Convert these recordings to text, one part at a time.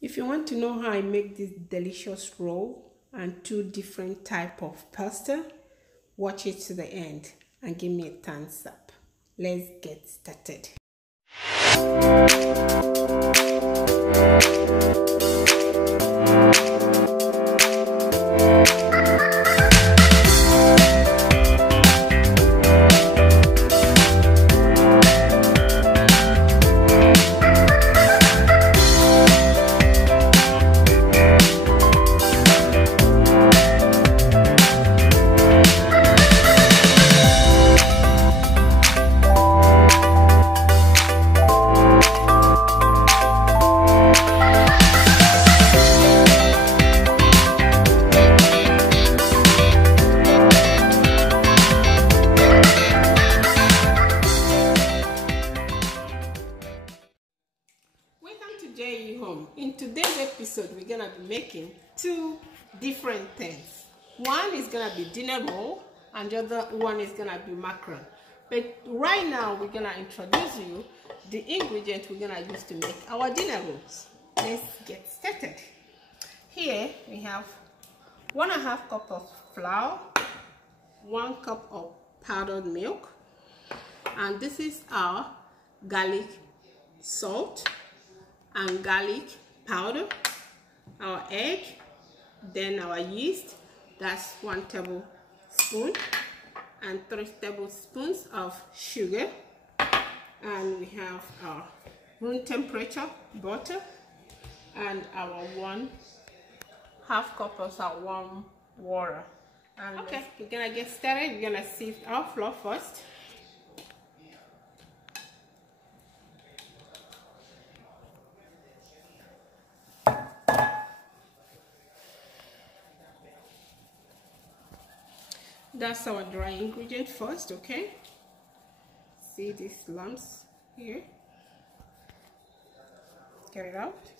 If you want to know how I make this delicious roll and two different type of pasta, watch it to the end and give me a thumbs up. Let's get started. In today's episode, we're gonna be making two different things. One is gonna be dinner roll and the other one is gonna be macaron. But right now we're gonna introduce you the ingredients we're gonna use to make our dinner rolls. Let's get started. Here we have 1.5 cup of flour, 1 cup of powdered milk, and this is our garlic salt and garlic powder, our egg, then our yeast, that's 1 tablespoon, and 3 tablespoons of sugar, and we have our room temperature butter, and our 1/2 cup of our warm water. And okay, we're gonna get started. We're gonna sieve our flour first. That's our dry ingredient first, okay? See these lumps here? Get it out.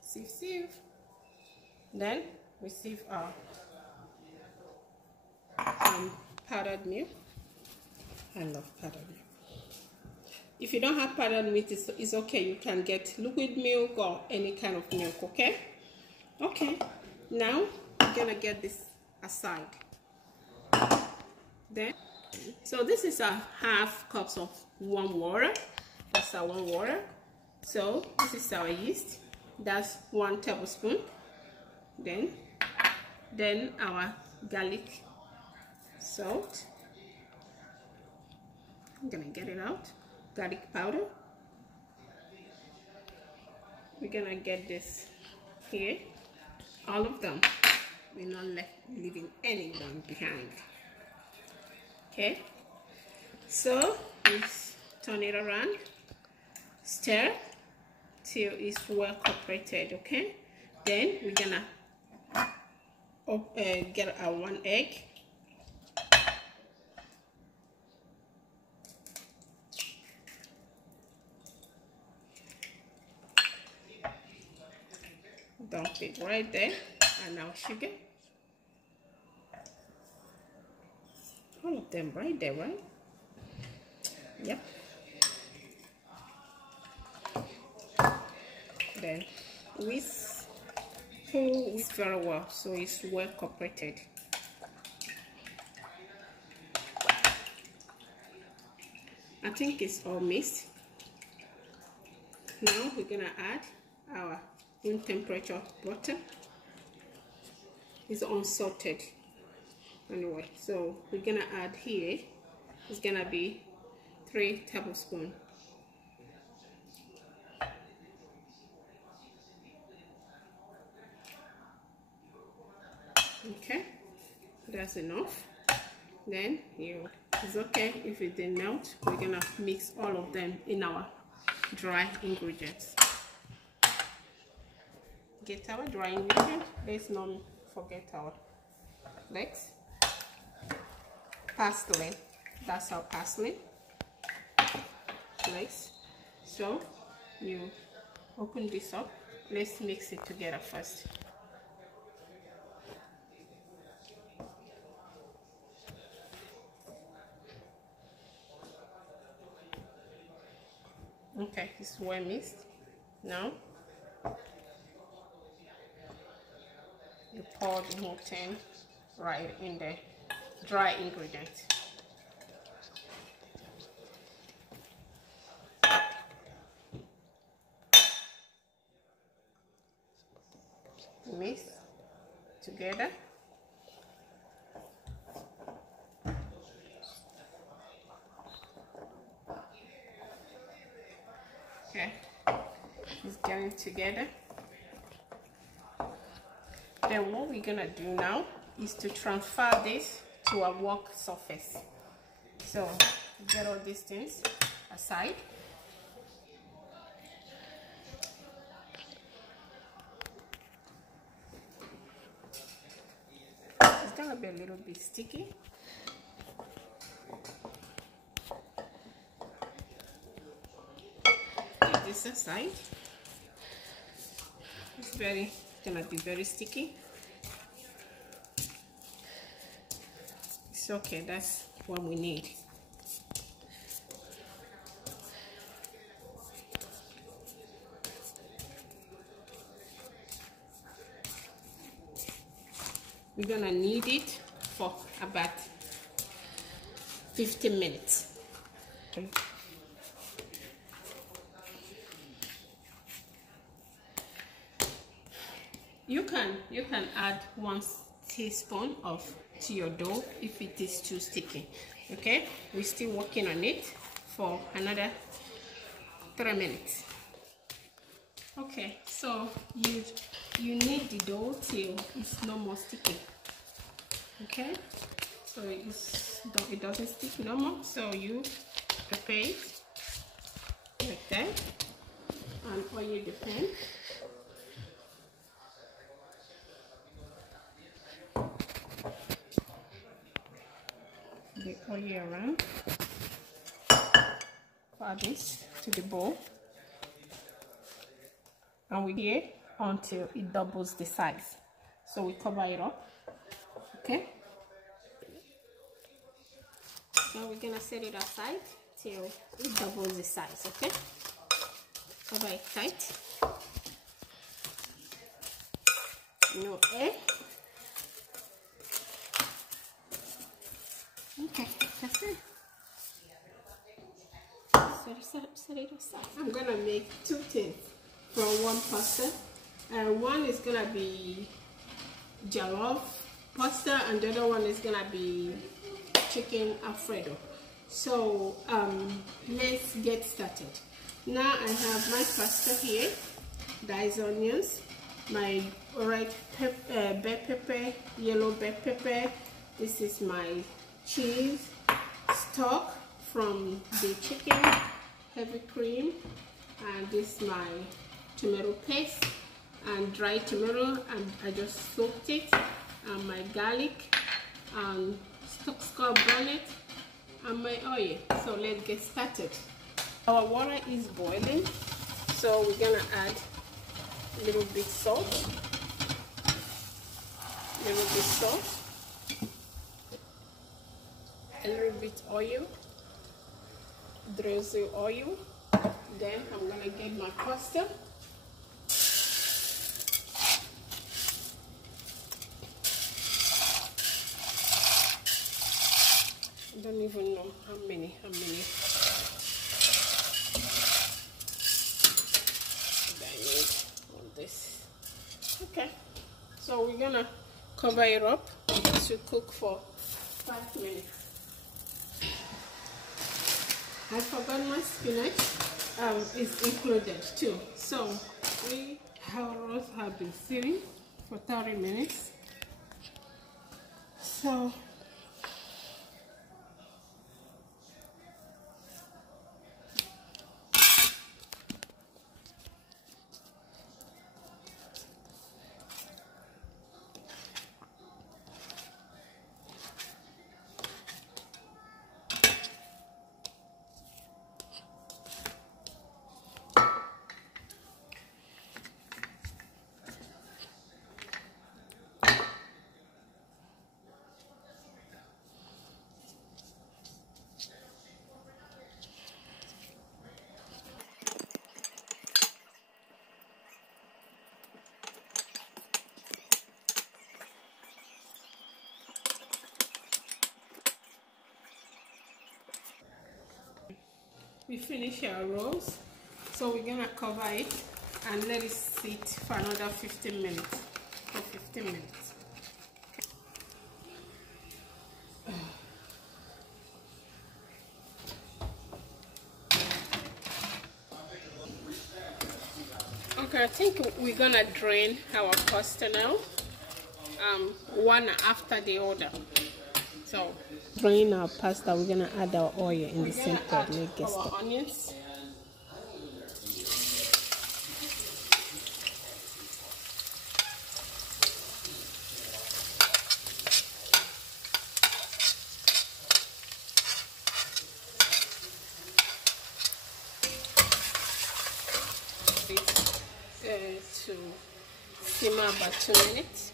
Sieve. Then we sieve our powdered milk. I love powdered milk. If you don't have powdered milk, it's okay. You can get liquid milk or any kind of milk, okay? Okay, now we're gonna get this aside. Then, so this is a 1/2 cups of warm water. That's our warm water. So this is our yeast. That's 1 tablespoon. Then our garlic salt. I'm gonna get it out. Garlic powder. We're gonna get this here. All of them. We're not leaving anyone behind. Okay, so let's turn it around, stir till it's well cooperated. Okay, then we're gonna get our 1 egg. Dump it right there, and our sugar. All of them right there, right? Yep. Then whisk very well so it's well cooperated. I think it's all mixed. Now we're gonna add our room temperature butter. It's unsalted. Anyway, so we're gonna add here, it's gonna be 3 tablespoons. Okay, that's enough. Then it's okay if it didn't melt. We're gonna mix all of them in our dry ingredients. Get our dry ingredients. Let's not forget our legs. Parsley, that's our parsley flakes. So you open this up. Let's mix it together first. Okay, it's well mixed. Now You pour the whole thing right in the dry ingredients. Mix together. Okay, it's getting together. Then what we're gonna do now is to transfer this to a work surface. So get all these things aside. It's gonna be a little bit sticky. Take this aside. It's gonna be very sticky. It's okay, that's what we need. We're gonna knead it for about 15 minutes. Okay. You can add 1 teaspoon to your dough if it is too sticky. Okay, we're still working on it for another 3 minutes. Okay, so you knead the dough till it's no more sticky. Okay, so it doesn't stick no more. So you prepare it like that and oil the pan. The oil around. Add this to the bowl, and we heat until it doubles the size. So we cover it up. Okay. So we're gonna set it aside till it doubles the size. Okay. Cover it tight. No air. Okay, that's it. Set it aside. I'm gonna make 2 things from one pasta. One is gonna be Jollof pasta, and the other one is gonna be chicken alfredo. So let's get started. Now I have my pasta here, diced onions, my red bell pepper, yellow bell pepper. This is my cheese stock from the chicken, heavy cream, and this is my tomato paste and dried tomato, and I just soaked it, and my garlic and scallop bonnet and my oil. So let's get started. Our water is boiling, so we're gonna add a little bit salt, a little bit oil, drizzle oil. Then I'm gonna get my pasta. I don't even know how many I need on this. Okay, so we're gonna cover it up to cook for 5 minutes. I forgot my spinach is included too. So our have been sitting for 30 minutes. So we finish our rolls, so we're gonna cover it and let it sit for another 15 minutes. For 15 minutes. Okay, I think we're gonna drain our pasta now, one after the other. So drain our pasta, we're gonna add our oil in the same pot. Our onions. To simmer about 2 minutes.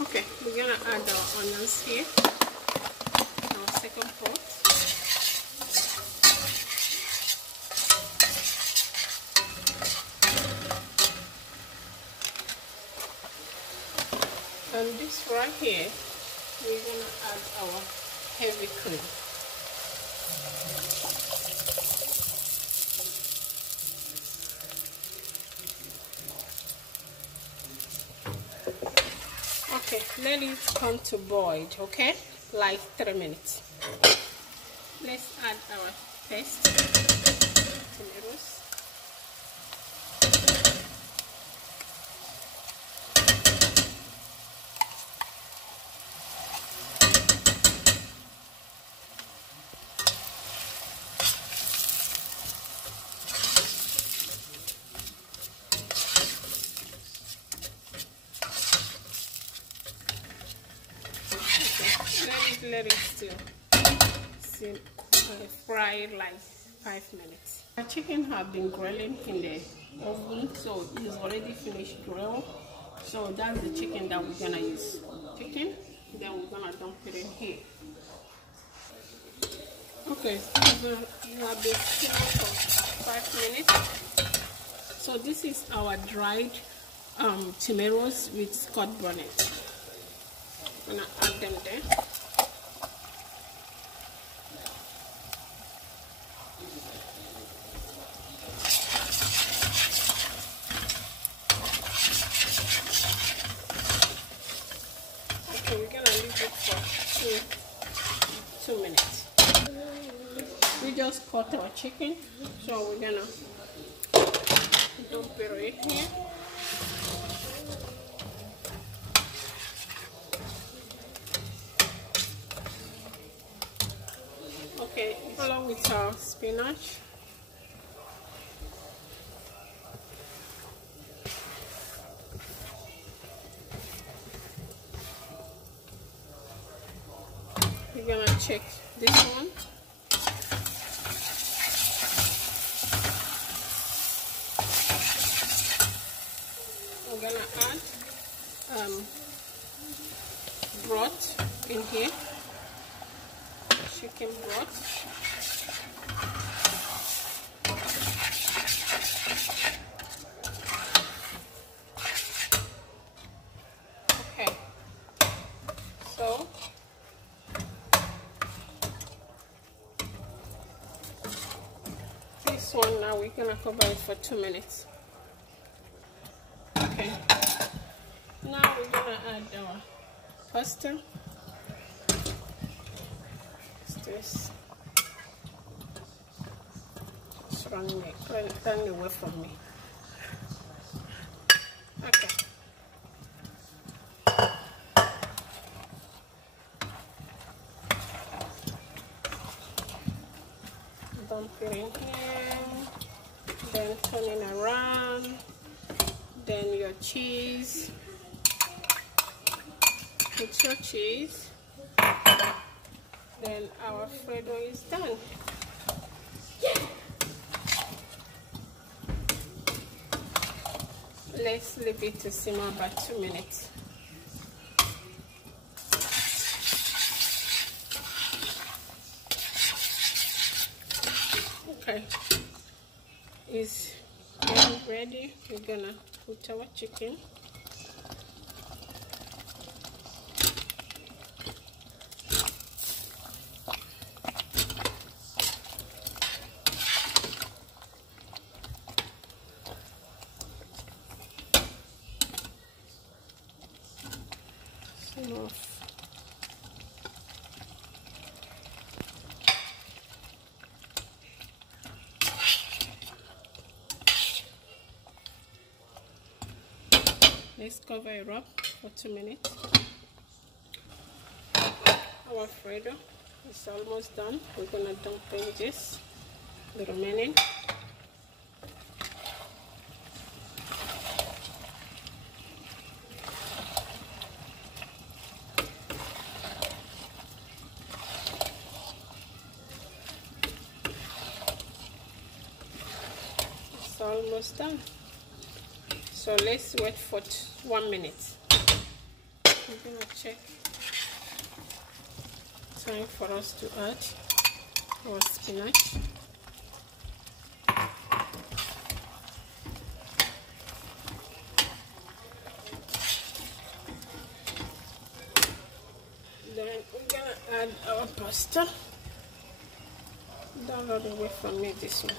Okay, we're gonna add our onions here, our second pot. And this right here, we're gonna add our heavy cream. Okay, let it come to boil, okay? Like 3 minutes. Let's add our paste, tomatoes. Let it still fry like 5 minutes. Our chicken have been grilling in the oven, so it's already finished grill. So that's the chicken that we're gonna use. Chicken, then we're gonna dump it in here. Okay, so we have been simmered for 5 minutes. So this is our dried tomatoes with Scotch bonnet. I'm gonna add them there. Okay, we're gonna leave it for 2 minutes. We just cut our chicken, so we're gonna dump it right here. Okay, follow with our spinach. We're gonna check this one. We're gonna add broth in here, chicken broth. Okay, so this one now we're gonna cover it for 2 minutes. Okay, now we're gonna add our pasta. This it's running away from me. Okay. Dump it in here, then turn it around, then your cheese. Put your cheese. Then our alfredo is done. Yeah. Let's leave it to simmer about 2 minutes. Okay, it's getting ready. We're gonna put our chicken. off. Let's cover it up for 2 minutes. Our alfredo is almost done. We're gonna dump this, the remaining. It's almost done. So let's wait for 1 minute. I'm gonna check. Time for us to add our spinach. Then we're gonna add our pasta. Don't run away from me, this one.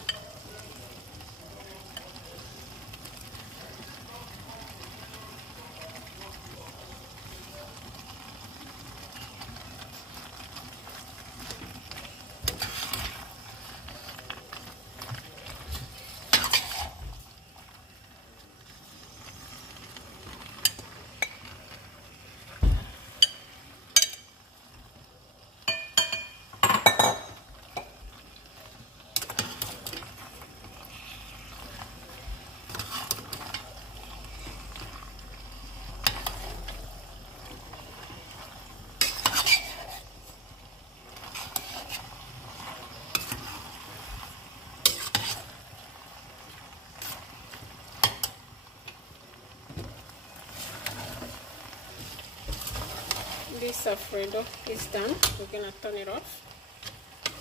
This alfredo is done. We're gonna turn it off.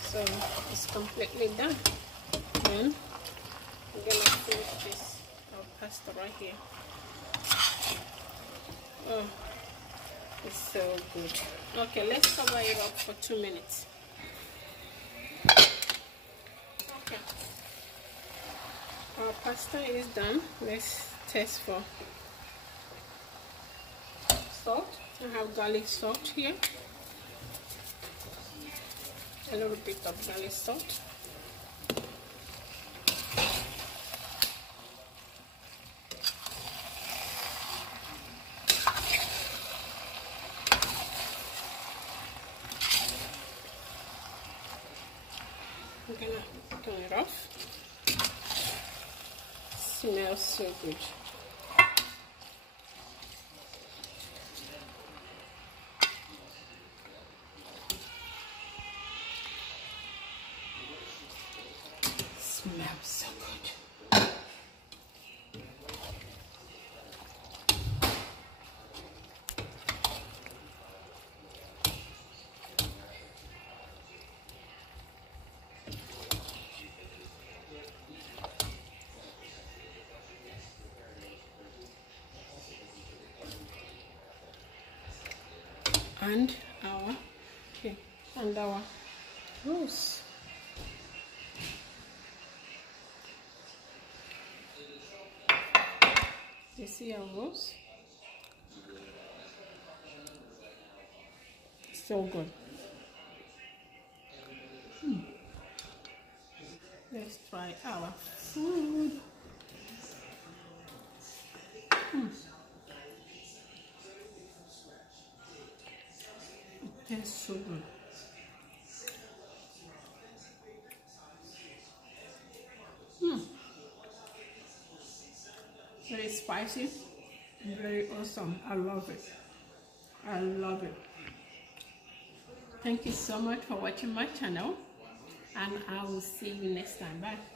So it's completely done. Then we're gonna finish this our pasta right here. Oh, it's so good. Okay, let's cover it up for 2 minutes. Okay, our pasta is done. Let's test for salt. I have garlic salt here, a little bit of garlic salt. I'm gonna turn it off. Smells so good. Smells so good. And our rose. You see our rose? So good. Let's try our food. It tastes so good. Very spicy, very awesome. I love it. I love it. Thank you so much for watching my channel, and I will see you next time. Bye.